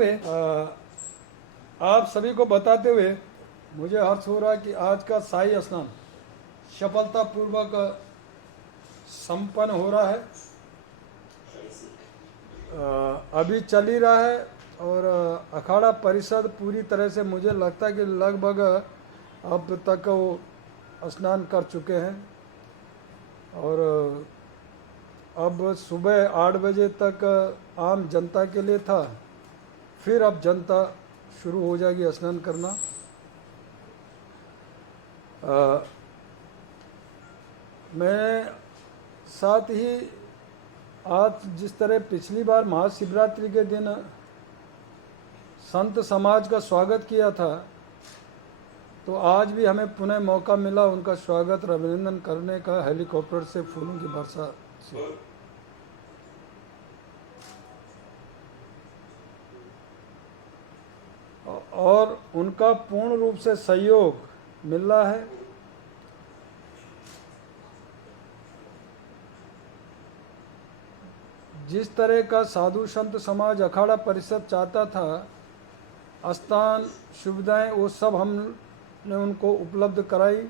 हुए आप सभी को बताते हुए मुझे हर्ष हो रहा है कि आज का शाही स्नान सफलतापूर्वक संपन्न हो रहा है। अभी चल ही रहा है और अखाड़ा परिषद पूरी तरह से मुझे लगता है कि लगभग अब तक वो स्नान कर चुके हैं और अब सुबह 8 बजे तक आम जनता के लिए था, फिर अब जनता शुरू हो जाएगी स्नान करना। मैं साथ ही आज जिस तरह पिछली बार महाशिवरात्रि के दिन संत समाज का स्वागत किया था, तो आज भी हमें पुनः मौका मिला उनका स्वागत और अभिनंदन करने का हेलीकॉप्टर से फूलों की वर्षा से। और उनका पूर्ण रूप से सहयोग मिल रहा है। जिस तरह का साधु संत समाज अखाड़ा परिषद चाहता था, स्थान सुविधाएं वो सब हमने उनको उपलब्ध कराई।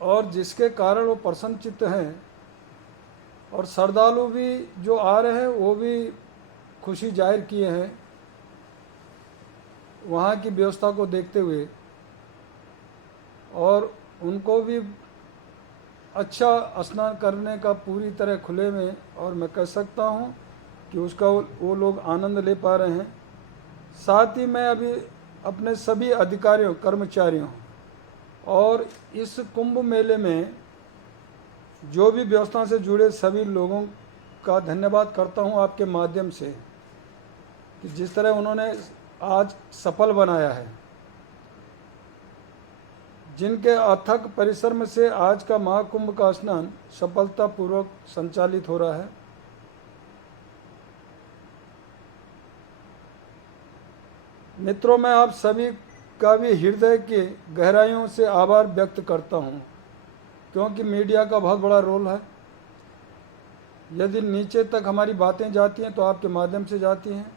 और जिसके कारण वो प्रसन्नचित्त हैं और श्रद्धालु भी जो आ रहे हैं वो भी खुशी जाहिर किए हैं वहाँ की व्यवस्था को देखते हुए, और उनको भी अच्छा स्नान करने का पूरी तरह खुले में, और मैं कह सकता हूँ कि उसका वो लोग आनंद ले पा रहे हैं। साथ ही मैं अभी अपने सभी अधिकारियों, कर्मचारियों और इस कुंभ मेले में जो भी व्यवस्था से जुड़े सभी लोगों का धन्यवाद करता हूँ आपके माध्यम से, कि जिस तरह उन्होंने आज सफल बनाया है। जिनके अथक परिश्रम से आज का महाकुंभ का स्नान सफलतापूर्वक संचालित हो रहा है। मित्रों, मैं आप सभी का भी हृदय के गहराइयों से आभार व्यक्त करता हूँ, क्योंकि मीडिया का बहुत बड़ा रोल है। यदि नीचे तक हमारी बातें जाती हैं तो आपके माध्यम से जाती हैं,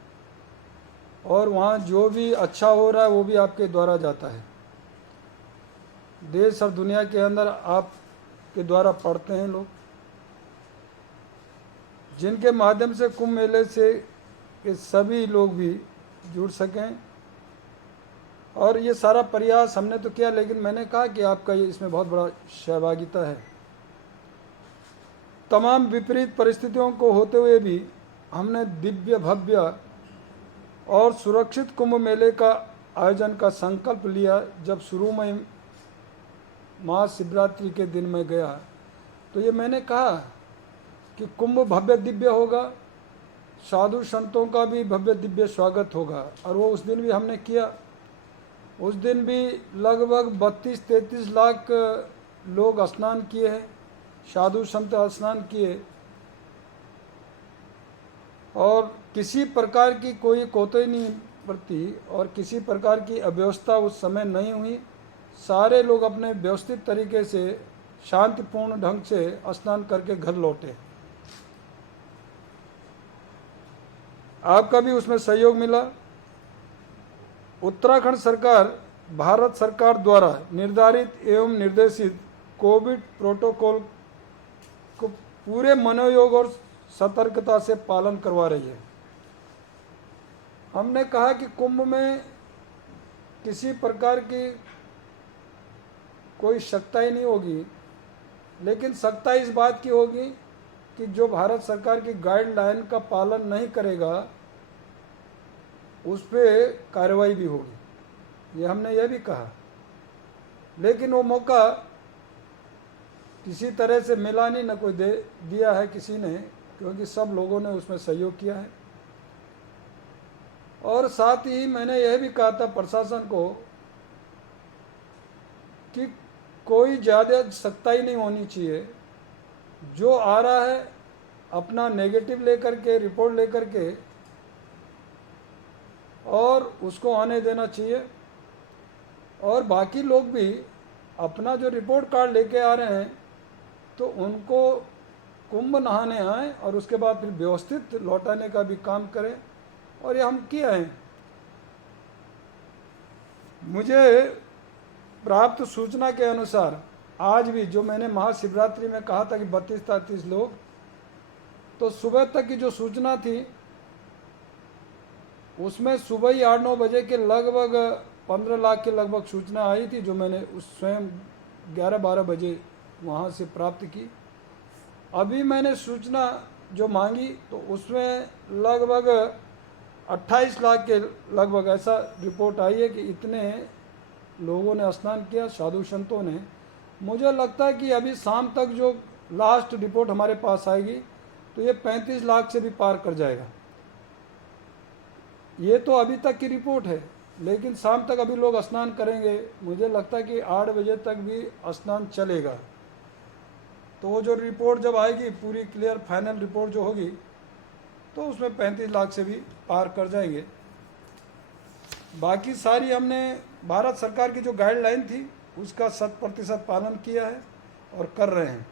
और वहाँ जो भी अच्छा हो रहा है वो भी आपके द्वारा जाता है। देश और दुनिया के अंदर आपके द्वारा पढ़ते हैं लोग, जिनके माध्यम से कुंभ मेले से के सभी लोग भी जुड़ सकें। और ये सारा प्रयास हमने तो किया, लेकिन मैंने कहा कि आपका ये इसमें बहुत बड़ा सहभागिता है। तमाम विपरीत परिस्थितियों को होते हुए भी हमने दिव्य भव्य और सुरक्षित कुंभ मेले का आयोजन का संकल्प लिया। जब शुरू में महाशिवरात्रि के दिन मैं गया तो ये मैंने कहा कि कुंभ भव्य दिव्य होगा, साधु संतों का भी भव्य दिव्य स्वागत होगा, और वो उस दिन भी हमने किया। उस दिन भी लगभग 32-33 लाख लोग स्नान किए हैं, साधु संत स्नान किए, और किसी प्रकार की कोई कोताही नहीं बरती और किसी प्रकार की अव्यवस्था उस समय नहीं हुई। सारे लोग अपने व्यवस्थित तरीके से शांतिपूर्ण ढंग से स्नान करके घर लौटे। आपका भी उसमें सहयोग मिला। उत्तराखंड सरकार भारत सरकार द्वारा निर्धारित एवं निर्देशित कोविड प्रोटोकॉल को पूरे मनोयोग और सतर्कता से पालन करवा रही है। हमने कहा कि कुंभ में किसी प्रकार की कोई सख्ताई नहीं होगी, लेकिन सख्ताई इस बात की होगी कि जो भारत सरकार की गाइडलाइन का पालन नहीं करेगा उस पर कार्रवाई भी होगी, ये हमने यह भी कहा। लेकिन वो मौका किसी तरह से मिला नहीं, न कोई दे दिया है किसी ने, क्योंकि सब लोगों ने उसमें सहयोग किया है। और साथ ही मैंने यह भी कहा था प्रशासन को कि कोई ज़्यादा सख्ताई नहीं होनी चाहिए। जो आ रहा है अपना नेगेटिव लेकर के, रिपोर्ट लेकर के, और उसको आने देना चाहिए। और बाकी लोग भी अपना जो रिपोर्ट कार्ड लेके आ रहे हैं तो उनको कुंभ नहाने आए और उसके बाद फिर व्यवस्थित लौटाने का भी काम करें, और ये हम किया है। मुझे प्राप्त सूचना के अनुसार आज भी जो मैंने महाशिवरात्रि में कहा था कि 32-33 लोग, तो सुबह तक की जो सूचना थी उसमें सुबह ही 8-9 बजे के लगभग 15 लाख के लगभग सूचना आई थी, जो मैंने उस स्वयं 11-12 बजे वहाँ से प्राप्त की। अभी मैंने सूचना जो मांगी तो उसमें लगभग 28 लाख के लगभग ऐसा रिपोर्ट आई है कि इतने लोगों ने स्नान किया, साधु संतों ने। मुझे लगता है कि अभी शाम तक जो लास्ट रिपोर्ट हमारे पास आएगी तो ये 35 लाख से भी पार कर जाएगा। ये तो अभी तक की रिपोर्ट है, लेकिन शाम तक अभी लोग स्नान करेंगे। मुझे लगता है कि 8 बजे तक भी स्नान चलेगा। तो वो जो रिपोर्ट जब आएगी पूरी क्लियर फाइनल रिपोर्ट जो होगी तो उसमें 35 लाख से भी पार कर जाएंगे। बाकी सारी हमने भारत सरकार की जो गाइडलाइन थी उसका 100% पालन किया है और कर रहे हैं।